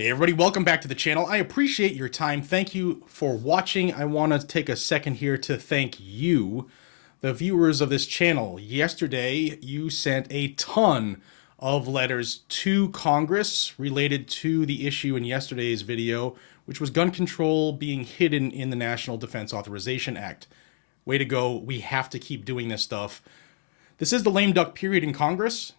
Hey everybody, welcome back to the channel. I appreciate your time. Thank you for watching. I want to take a second here to thank you, the viewers of this channel. Yesterday, you sent a ton of letters to Congress related to the issue in yesterday's video, which was gun control being hidden in the National Defense Authorization Act. Way to go. We have to keep doing this stuff. This is the lame duck period in Congress,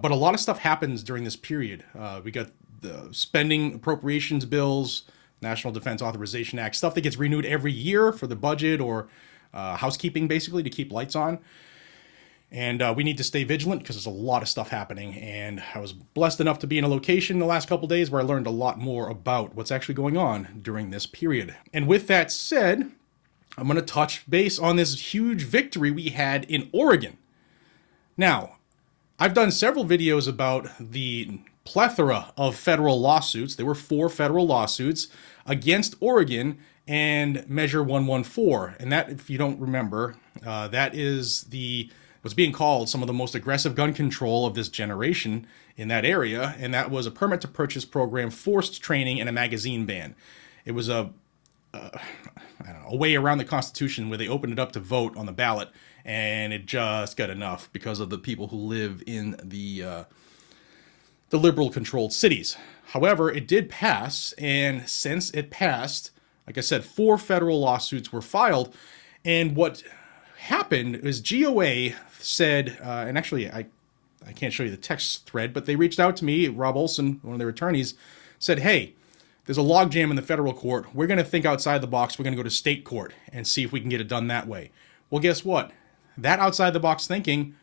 but a lot of stuff happens during this period. We got the spending appropriations bills, National Defense Authorization Act, stuff that gets renewed every year for the budget or housekeeping, basically, to keep lights on. And we need to stay vigilant because there's a lot of stuff happening. And I was blessed enough to be in a location the last couple days where I learned a lot more about what's actually going on during this period. And with that said, I'm going to touch base on this huge victory we had in Oregon. Now, I've done several videos about the plethora of federal lawsuits. There were 4 federal lawsuits against Oregon and Measure 114. And that, if you don't remember, that is what's being called some of the most aggressive gun control of this generation in that area. And that was a permit to purchase program, forced training, and a magazine ban. It was a way around the Constitution where they opened it up to vote on the ballot, and it just got enough because of the people who live in the liberal-controlled cities. However, it did pass, and since it passed, like I said, 4 federal lawsuits were filed, and what happened is GOA said, and actually I can't show you the text thread, but they reached out to me, Rob Olson, one of their attorneys, said, hey, there's a logjam in the federal court. We're going to think outside the box. We're going to go to state court and see if we can get it done that way. Well, guess what? That outside the box thinking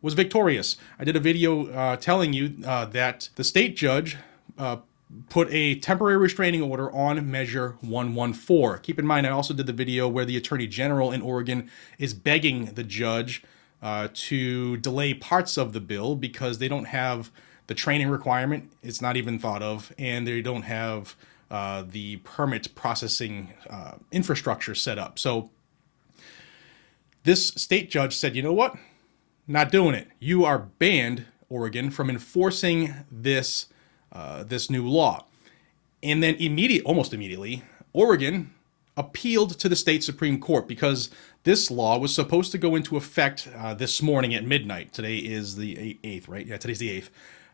was victorious. I did a video telling you that the state judge put a temporary restraining order on Measure 114. Keep in mind, I also did the video where the Attorney General in Oregon is begging the judge to delay parts of the bill because they don't have the training requirement. It's not even thought of, and they don't have the permit processing infrastructure set up. So this state judge said, you know what? Not doing it. You are banned, Oregon, from enforcing this new law. And then almost immediately, Oregon appealed to the state Supreme Court because this law was supposed to go into effect this morning at midnight. Today is the 8th, right? Yeah, today's the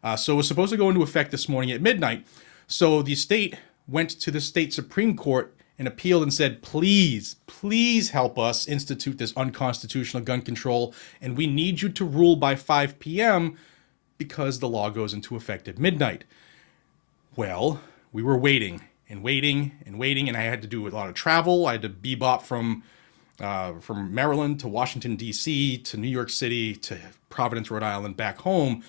8th. So it was supposed to go into effect this morning at midnight. So the state went to the state Supreme Court and appealed and said, please, please help us institute this unconstitutional gun control, and we need you to rule by 5 p.m. because the law goes into effect at midnight. Well, we were waiting and waiting and waiting, and I had to do a lot of travel. I had to bebop from Maryland to Washington, D.C., to New York City, to Providence, Rhode Island, back home.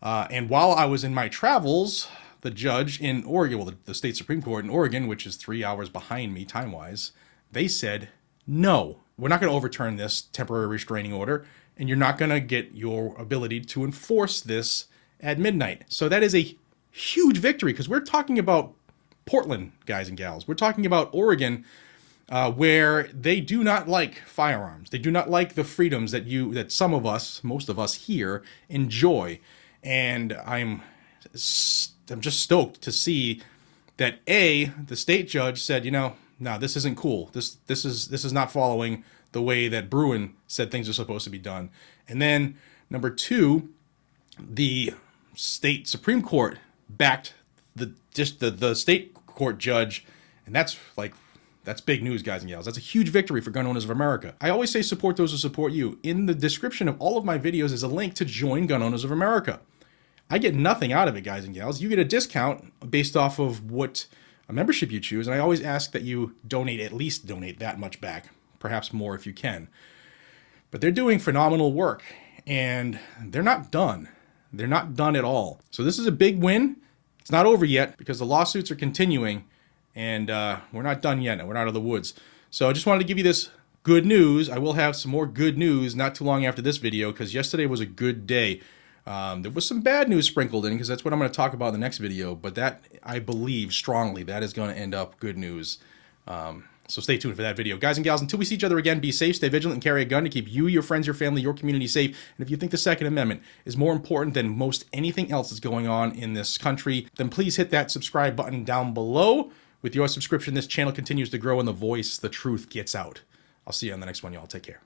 And while I was in my travels, the judge in Oregon, well, the state Supreme Court in Oregon, which is 3 hours behind me time-wise, they said, no, we're not going to overturn this temporary restraining order, and you're not going to get your ability to enforce this at midnight. So that is a huge victory because we're talking about Portland, guys and gals. We're talking about Oregon, where they do not like firearms. They do not like the freedoms that some of us, most of us here, enjoy. And I'm just stoked to see that the state judge said, you know, no, this isn't cool. This is not following the way that Bruen said things are supposed to be done. And then number 2, the state Supreme Court backed the state court judge, and that's big news, guys and gals. That's a huge victory for Gun Owners of America. I always say support those who support you. In the description of all of my videos is a link to join Gun Owners of America. I get nothing out of it, guys and gals. You get a discount based off of what a membership you choose, and I always ask that you at least donate that much back, perhaps more if you can. But they're doing phenomenal work, and they're not done. They're not done at all. So this is a big win. It's not over yet because the lawsuits are continuing, and we're not done yet. We're not out of the woods. So I just wanted to give you this good news. I will have some more good news not too long after this video because yesterday was a good day. There was some bad news sprinkled in because that's what I'm going to talk about in the next video, but that, I believe strongly, that is going to end up good news. So stay tuned for that video. Guys and gals, until we see each other again, be safe, stay vigilant, and carry a gun to keep you, your friends, your family, your community safe. And if you think the Second Amendment is more important than most anything else that's going on in this country, then please hit that subscribe button down below. With your subscription, this channel continues to grow and the truth gets out. I'll see you on the next one, y'all. Take care.